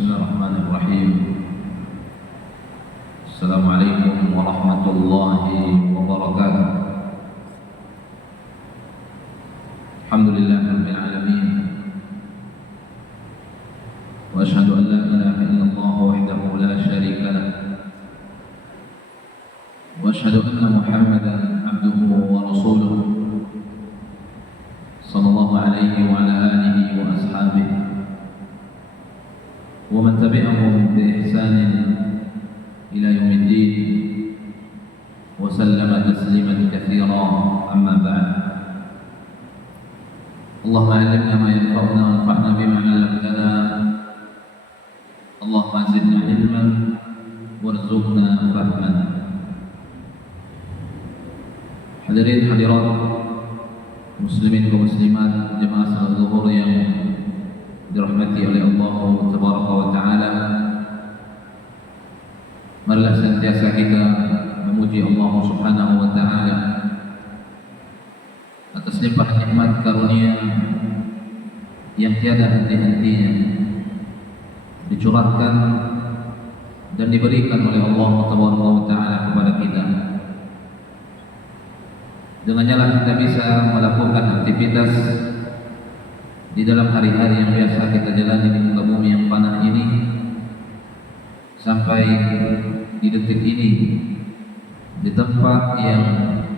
Bismillahirrahmanirrahim. Assalamualaikum warahmatullahi wabarakatuh. Alhamdulillahirabbil alamin. Wa asyhadu an la ilaha illallah wahdahu la syarika lah. Wa asyhadu anna Muhammadan abduhu wa rasuluh. Sallallahu alaihi wa ala alihi wa ashabihi ومن تبعهم بإحسان إلى يوم الدين وسلم تسليما كثيرا. أما بعد، اللهم علمنا ما ينفعنا وانفعنا بما علمتنا. اللهم زدنا علما وارزقنا فهما. Hadirin hadirat muslimin wa muslimat jemaah salat zuhur yang dirahmati oleh Allah Tabaraka wa Ta'ala, marilah senantiasa kita memuji Allah Subhanahu wa Ta'ala atas limpah nikmat karunia yang tiada henti-hentinya dicurahkan dan diberikan oleh Allah Tabaraka wa Ta'ala kepada kita. Dengannya lah kita bisa melakukan aktivitas di dalam hari-hari yang biasa kita jalani di muka bumi yang panah ini, sampai di detik ini di tempat yang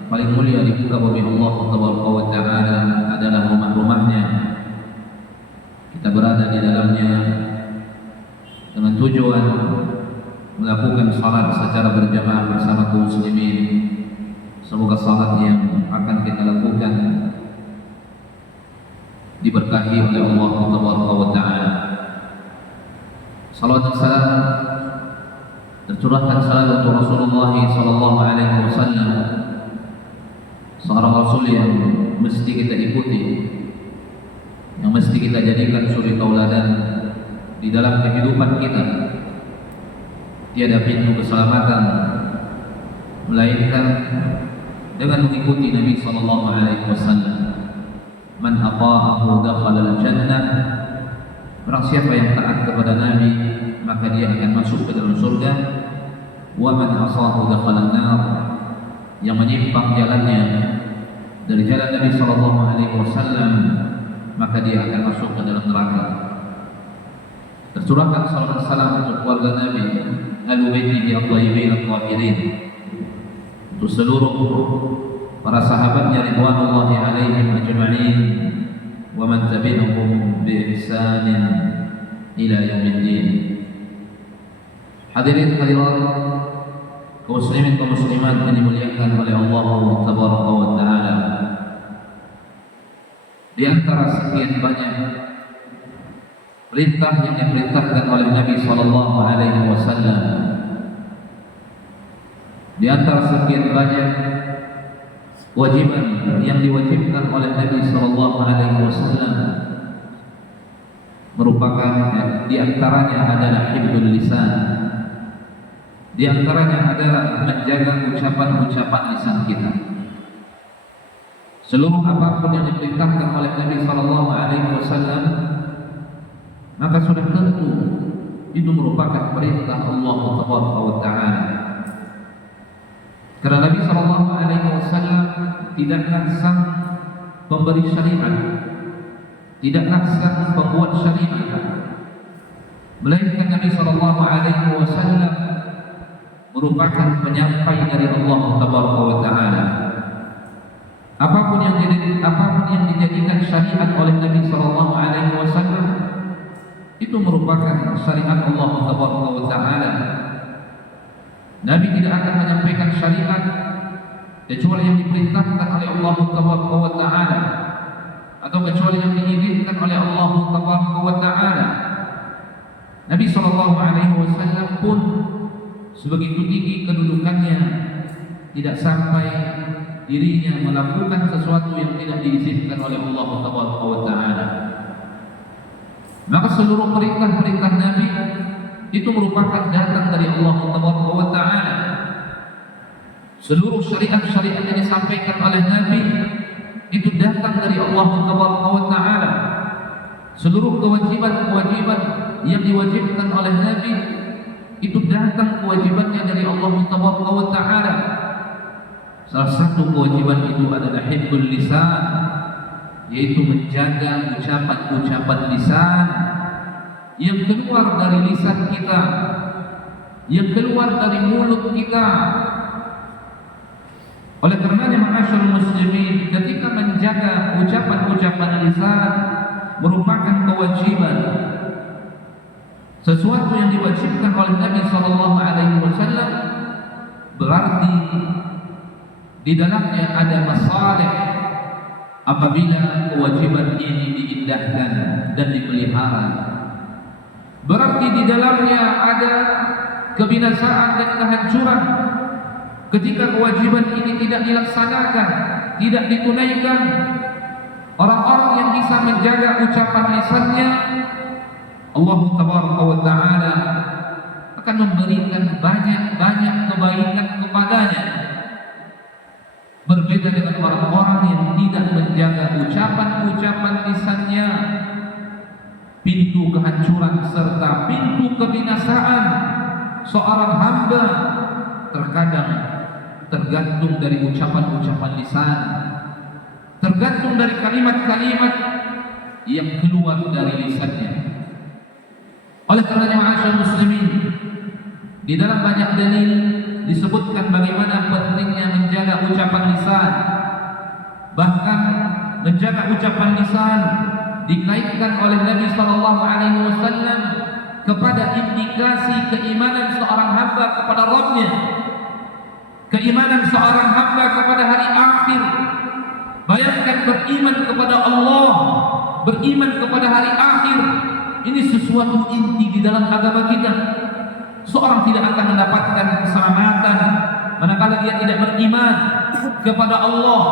paling mulia di muka bumi Allah Tabaraka wa Ta'ala adalah rumah-rumahnya. Kita berada di dalamnya dengan tujuan melakukan salat secara berjamaah bersama kaum muslimin. Semoga salat yang akan kita lakukan diberkahi oleh Allah Tabaraka wa Ta'ala. Salawat dan salam tercurahkan salam untuk Rasulullah sallallahu alaihi wasallam, seorang rasul yang mesti kita ikuti, yang mesti kita jadikan suri tauladan di dalam kehidupan kita. Tiada pintu keselamatan melainkan dengan mengikuti Nabi sallallahu alaihi wasallam. Man ata'ahu dakhala al-jannah. Barang siapa yang taat kepada Nabi, maka dia akan masuk ke dalam surga. Wa man asahu dakhala an-nar. Yang menyimpang jalannya dari jalan Nabi sallallahu alaihi wasallam, maka dia akan masuk ke dalam neraka. Tercurahkan salawat salam untuk keluarga Nabi, ahlu baitihi at-thayyibin at-tahirin, untuk seluruh para sahabatnya ridwanullahi alaihim ajma'in, wa man tabi'ahum bi ihsanin ila yaumiddin. Hadirin hadirat kaum muslimin kaum muslimat yang dimuliakan oleh Allah Tabaraka wa Ta'ala, di antara sekian banyak perintah yang diperintahkan oleh Nabi sallallahu alaihi wasallam, di antara sekian banyak kewajiban yang diwajibkan oleh Nabi sallallahu alaihi wasallam, merupakan di antaranya adalah hifdzul lisan. Di antaranya adalah menjaga ucapan-ucapan lisan kita. Seluruh apapun yang diperintahkan oleh Nabi sallallahu alaihi wasallam, maka sudah tentu itu merupakan perintah Allah Tabaraka wa Ta'ala. Karena Nabi sallallahu alaihi wasallam tidaklah sang pemberi syariat, tidaklah sang pembuat syariat, melainkan Nabi sallallahu alaihi wasallam merupakan penyampai dari Allah Tabaraka wa Ta'ala. Apapun yang dijadikan syariat oleh Nabi sallallahu alaihi wasallam, itu merupakan syariat Allah Tabaraka wa Ta'ala. Nabi tidak akan menyampaikan syariat kecuali yang diperintahkan oleh Allah Tabaraka wa Ta'ala, atau kecuali yang diizinkan oleh Allah Tabaraka wa Ta'ala. Nabi sallallahu alaihi wasallam pun sebegitu tinggi kedudukannya, tidak sampai dirinya melakukan sesuatu yang tidak diizinkan oleh Allah Tabaraka wa Ta'ala. Maka seluruh perintah-perintah Nabi itu merupakan datang dari Allah Tabaraka wa Ta'ala. Seluruh syariat-syariat yang disampaikan oleh Nabi itu datang dari Allah Tabaraka wa Ta'ala. Seluruh kewajiban-kewajiban yang diwajibkan oleh Nabi itu datang kewajibannya dari Allah Taala. Salah satu kewajiban itu adalah hifdzul lisan, yaitu menjaga ucapan-ucapan lisan yang keluar dari lisan kita, yang keluar dari mulut kita. Oleh karenanya ma'asyiral muslimin, ketika menjaga ucapan-ucapan lisan merupakan kewajiban, sesuatu yang diwajibkan oleh Nabi SAW, berarti di dalamnya ada masalih apabila kewajiban ini diindahkan dan dipelihara. Berarti di dalamnya ada kebinasaan dan kehancuran ketika kewajiban ini tidak dilaksanakan, tidak ditunaikan. Orang-orang yang bisa menjaga ucapan lisannya, Allah Taala akan memberikan banyak-banyak kebaikan kepadanya. Berbeda dengan orang-orang yang tidak menjaga ucapan-ucapan lisannya, pintu kehancuran serta pintu kebinasaan seorang hamba terkadang tergantung dari ucapan-ucapan lisan, tergantung dari kalimat-kalimat yang keluar dari lisannya. Oleh karenanya ma'asyiral muslimin, di dalam banyak dalil disebutkan bagaimana pentingnya menjaga ucapan lisan. Bahkan menjaga ucapan lisan dikaitkan oleh Nabi SAW kepada indikasi keimanan seorang hamba kepada Rabb-Nya, keimanan seorang hamba kepada hari akhir. Bayangkan, beriman kepada Allah, beriman kepada hari akhir, ini sesuatu inti di dalam agama kita. Seorang tidak akan mendapatkan keselamatan manakala dia tidak beriman kepada Allah.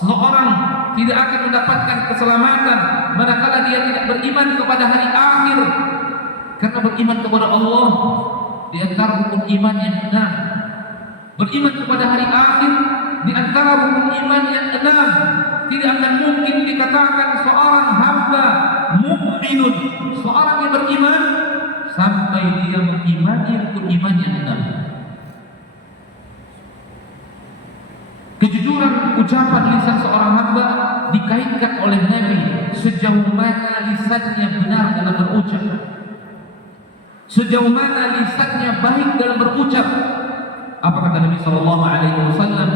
Seseorang tidak akan mendapatkan keselamatan manakala dia tidak beriman kepada hari akhir. Karena beriman kepada Allah di antara rukun iman yang 6. Beriman kepada hari akhir di antara rukun iman yang 6. Tidak akan mungkin dikatakan seorang hamba mukminun, seorang yang beriman, sampai dia mengimani rukun iman yang 6. Kejujuran ucapan lisan seorang hamba dikaitkan oleh Nabi sejauh mana lisannya benar dalam berucap, sejauh mana lisannya baik dalam berucap. Apa kata Nabi SAW?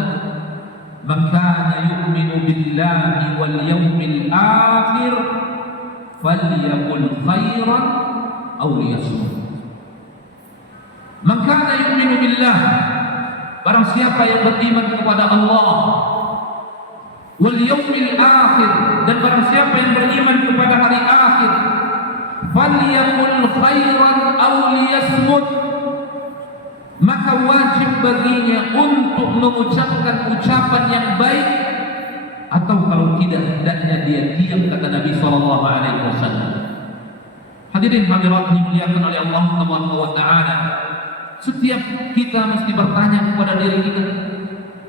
Man kana yu'minu billahi wal yawmil akhir falyaqul khairan aw liyasmut. Man kana yu'minu billah, barang siapa yang beriman kepada Allah, wal yawmil akhir, dan barang siapa yang beriman kepada hari akhir, falyaqul khairan aw liyasmut, maka wajib baginya untuk mengucapkan ucapan yang baik, atau kalau tidak, hendaknya dia diam, kata Nabi SAW. Hadirin hadirat dimuliakan oleh Allah Subhanahu wa taala. Setiap kita mesti bertanya kepada diri kita,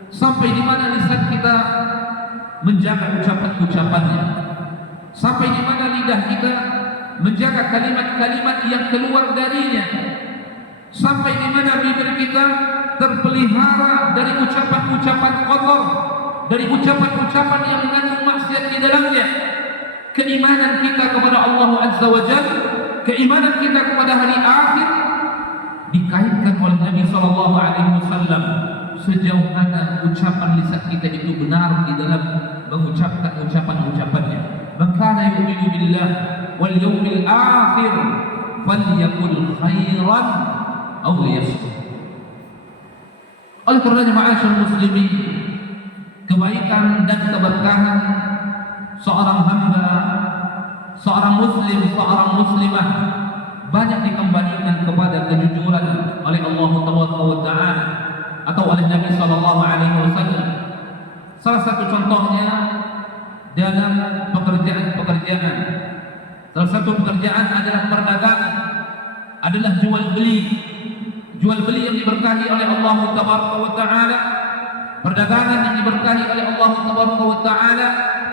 sampai di mana lisan kita menjaga ucapan-ucapannya, sampai di mana lidah kita menjaga kalimat-kalimat yang keluar darinya, sampai di mana bibir kita terpelihara dari ucapan-ucapan kotor, dari ucapan-ucapan yang mengandung maksiat di dalamnya. Keimanan kita kepada Allah Azza wa Jalla, keimanan kita kepada hari akhir dikaitkan oleh Nabi SAW sejauh mana ucapan lisan kita itu benar di dalam mengucapkan ucapan-ucapannya. Man kana yu'minu billah wal yawmil akhir falyaqul khairan aw liyasmut. Oleh karenanya ma'asyiral muslimin, kebaikan dan keberkahan seorang hamba, seorang muslim, seorang muslimah banyak dikembalikan kepada kejujuran oleh Allah Taala atau oleh Nabi SAW. Salah satu contohnya dalam pekerjaan-pekerjaan. Salah satu pekerjaan adalah perdagangan, adalah jual beli. Jual beli yang diberkahi oleh Allah Taala, perdagangan yang diberkahi oleh Allah Taala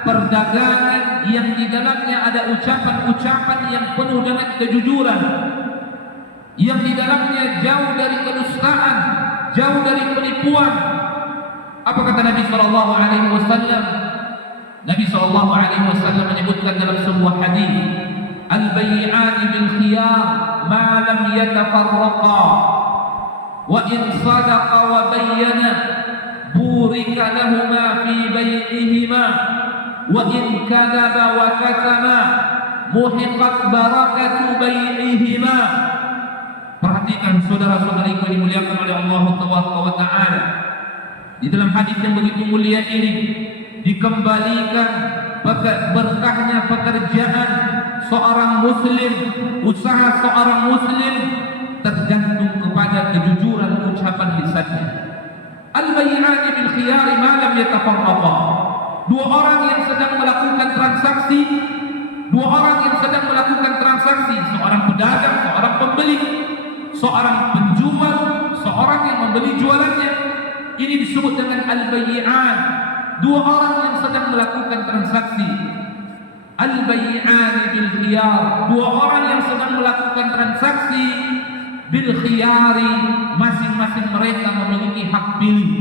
perdagangan yang di dalamnya ada ucapan-ucapan yang penuh dengan kejujuran, yang di dalamnya jauh dari kedustaan, jauh dari penipuan. Apa kata Nabi sallallahu alaihi wasallam? Nabi sallallahu alaihi wasallam menyebutkan dalam sebuah hadis, "Al-bay'ani bil khiyar ma lam yatafarraqa, wa in sadaqa wa bayyana burika lahuma fi bay'ihima, wa in kadaba wa katama muhiqat barakatu bay'ihima." Perhatikan saudara-saudariku yang dimuliakan oleh Allah Taala. Di dalam hadis yang begitu mulia ini dikembalikan berkahnya pekerjaan seorang muslim, usaha seorang muslim tergantung kepada kejujuran ucapan lisannya. Al-bay'ani bil khiyari ma lam yatafarraqa. Dua orang yang sedang melakukan transaksi, seorang pedagang, seorang pembeli, seorang penjual, seorang yang membeli jualannya. Ini disebut dengan al-bay'an. Dua orang yang sedang melakukan transaksi. Al-bay'an bil khiyar. Dua orang yang sedang melakukan transaksi bil khiyari, masing-masing mereka memiliki hak pilih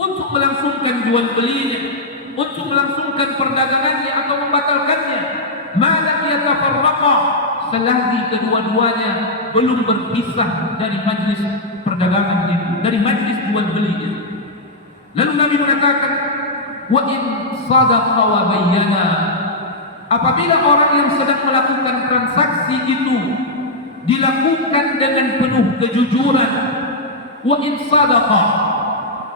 untuk melangsungkan jual belinya, untuk melangsungkan perdagangannya atau membatalkannya. Ma lam yatafarraqa, selagi kedua-duanya belum berpisah dari majlis perdagangan itu, dari majlis jual beli itu. Lalu Nabi mengatakan, wa in sadaqa wa bayyana, apabila orang yang sedang melakukan transaksi itu dilakukan dengan penuh kejujuran, wa in sadaqa,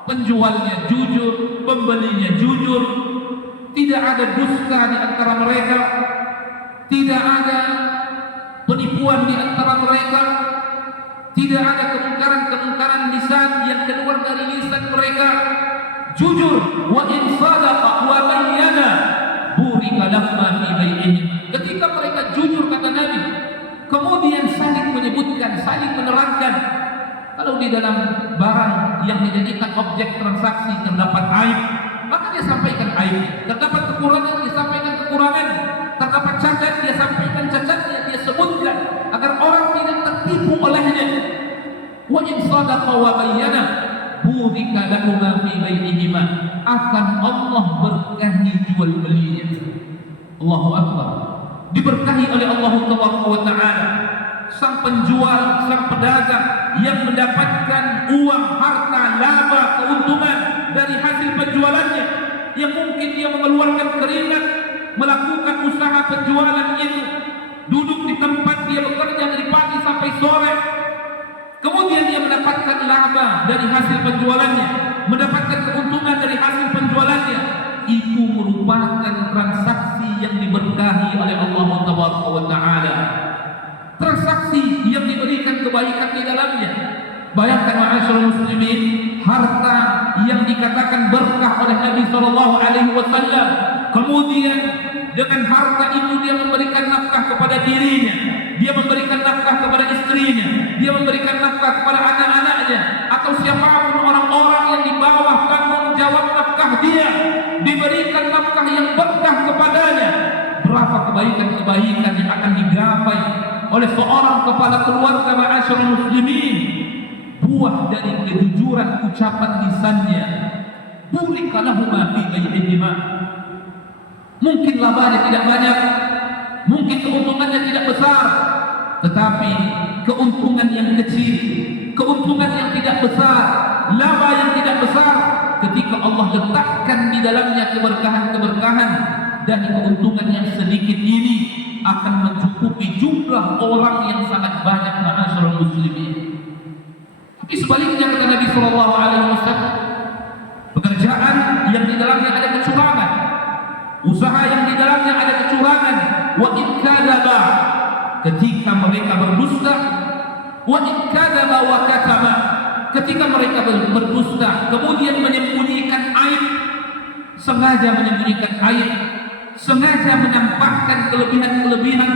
penjualnya jujur, pembelinya jujur, tidak ada dusta di antara mereka, tidak ada penipuan di antara mereka, tidak ada kemungkaran-kemungkaran lisan yang keluar dari lisan mereka, jujur. Wa in sadaqa wa bayyana burika lahum fi bai'ihim. Ketika mereka jujur, kata Nabi, kemudian saling menyebutkan, saling menerangkan, kalau di dalam barang yang dijadikan objek transaksi terdapat aib, maka dia sampaikan aib. Terdapat kekurangan, dia sampaikan kekurangan. Terdapat cacat, dia sampaikan cacatnya, dia sebutkan agar orang tidak tertipu olehnya. Wa in sadaqa wa bayyana burika lahum fi bai'ihima, akan Allah berkahi jual belinya. Allahu akbar. Diberkahi oleh Allah Taala. Sang penjual, sang pedagang yang mendapatkan uang, harta, laba, keuntungan dari hasil penjualannya, yang mungkin dia mengeluarkan keringat melakukan usaha penjualan itu, duduk di tempat dia bekerja dari pagi sampai sore, kemudian dia mendapatkan laba dari hasil penjualannya, mendapatkan keuntungan dari hasil penjualannya. Itu merupakan transaksi yang diberkahi oleh Allah Taala, transaksi yang diberikan kebaikan di dalamnya. Bayangkan ma'asyiral muslimin, harta yang dikatakan berkah oleh Nabi sallallahu alaihi wasallam, kemudian dengan harta itu dia memberikan nafkah kepada dirinya, dia memberikan nafkah kepada istrinya, dia memberikan nafkah kepada anak-anaknya, atau siapapun orang-orang yang di bawah tanggung jawab nafkah dia, diberikan nafkah yang berkah kepadanya. Berapa kebaikan-kebaikan yang akan digapai oleh seorang kepala keluarga ma'asyiral muslimin, buah dari kejujuran ucapan lisannya. Burika lahum fi bai'ihima. Mungkin labanya tidak banyak, mungkin keuntungannya tidak besar, tetapi keuntungan yang kecil, keuntungan yang tidak besar, laba yang tidak besar, ketika Allah letakkan di dalamnya keberkahan-keberkahan, dan keuntungan yang sedikit ini akan mencukupi jumlah orang yang sangat banyak ma'asyiral muslimin. Tapi sebaliknya, kata Nabi sallallahu alaihi wasallam, pekerjaan yang di dalamnya ada kecurangan, usaha yang di dalamnya ada kecurangan, wa in kadzaba, ketika mereka berdusta, wa in kadzaba wa katama, ketika mereka berdusta kemudian menyembunyikan aib, sengaja menyembunyikan aib, sengaja menampakkan kelebihan-kelebihan,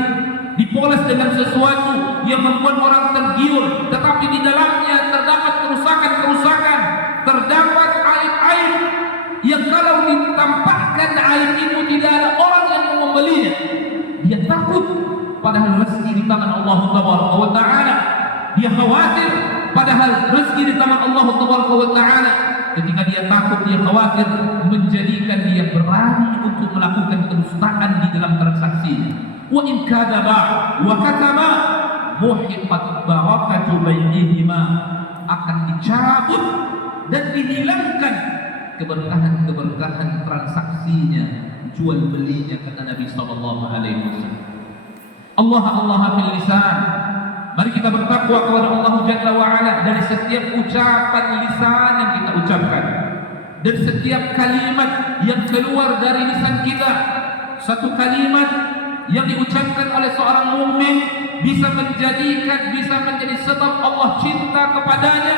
dipoles dengan sesuatu yang membuat orang tergiur, tetapi di dalamnya terdapat kerusakan-kerusakan, terdapat aib-aib yang kalau ditampakkan aib itu padahal rezeki di tangan Allah Tabaraka wa Ta'ala. Dia khawatir padahal rezeki di tangan Allah Tabaraka wa Ta'ala. Ketika dia takut, dia khawatir, menjadikan dia berani untuk melakukan kedustaan di dalam transaksi. Wa in kadaba wa katama muhiqat barakatu bainihima, akan dicabut dan dihilangkan keberkahan transaksinya, jual belinya, kata Nabi sallallahu alaihi wasallam. Allah fil lisan. Mari kita bertakwa kepada Allah Jalla wa Ala dari setiap ucapan lisan yang kita ucapkan, dan setiap kalimat yang keluar dari lisan kita. Satu kalimat yang diucapkan oleh seorang mukmin bisa menjadi sebab Allah cinta kepadanya,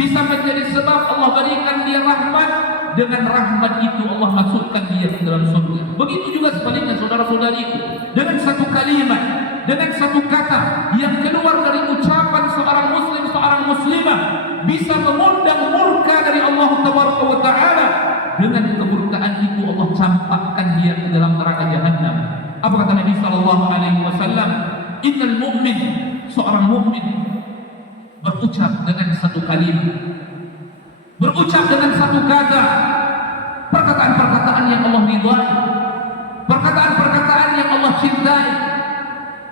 bisa menjadi sebab Allah berikan dia rahmat. Dengan rahmat itu Allah masukkan dia ke dalam surga. Begitu juga sebaliknya, saudara-saudariku, dengan satu kalimat, dengan satu kata yang keluar dari ucapan seorang muslim, seorang muslimah, bisa mengundang murka dari Allah Tabaraka wa Ta'ala. Dengan kemurkaan itu Allah campakkan dia ke dalam neraka Jahannam. Apa kata Nabi sallallahu alaihi wasallam? Innal mu'min, seorang mukmin berucap dengan satu kalimat, berucap dengan satu kata, perkataan-perkataan yang Allah ridhai, perkataan-perkataan yang Allah cintai,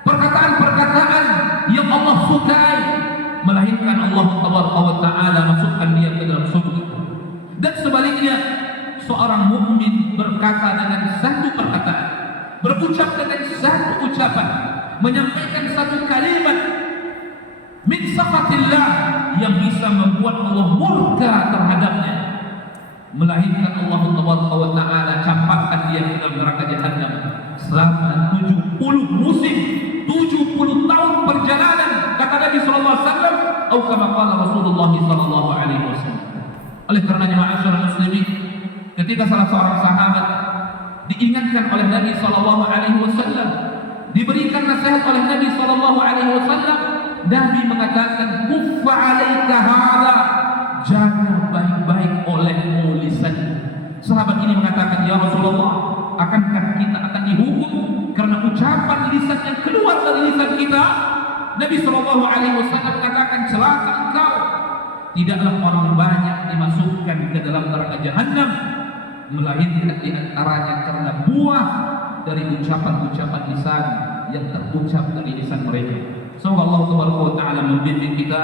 perkataan-perkataan yang Allah sukai, melahirkan Allah Tabaraka wa Ta'ala masukkan dia ke dalam surga. Dan sebaliknya, seorang mukmin berkata dengan satu perkataan, berucap dengan satu ucapan, menyampaikan satu kalimat min sakhatillah yang bisa membuat Allah murka terhadapnya, melahirkan Allah Tabaraka wa Ta'ala campakkan dia ke dalam neraka Jahannam selama 70 musim, 70 tahun perjalanan, kata Nabi sallallahu alaihi wasallam, atau kama qala Rasulullah sallallahu alaihi wasallam. Oleh karenanya ma'asyiral muslimin, ketika salah seorang sahabat diingatkan oleh Nabi sallallahu alaihi wasallam, diberikan nasihat oleh Nabi sallallahu alaihi wasallam, Nabi mengatakan, kuffa alaika hadza, jaga baik-baik olehmu lisanmu. Sahabat ini mengatakan, ya Rasulullah, akankah kita akan dihukum karena ucapan lisan yang keluar dari lisan kita? Nabi sallallahu alaihi wasallam mengatakan, celaka engkau, tidaklah orang banyak dimasukkan ke dalam neraka Jahannam, melainkan di antaranya karena buah dari ucapan-ucapan lisan yang terucap dari lisan mereka. Semoga Allah Subhanahu wa Ta'ala membimbing kita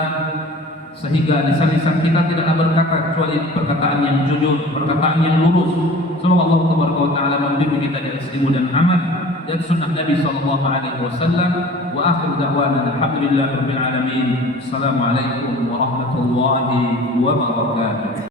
sehingga lisan-lisan kita tidaklah berkata kecuali perkataan yang jujur, perkataan yang lurus. Semoga Allah Subhanahu wa Ta'ala membimbing kita di ilmu dan amal dan sunnah Nabi sallallahu alaihi wasallam. Wa akhir da'wana alhamdulillahirabbil alamin. Assalamualaikum warahmatullahi wabarakatuh.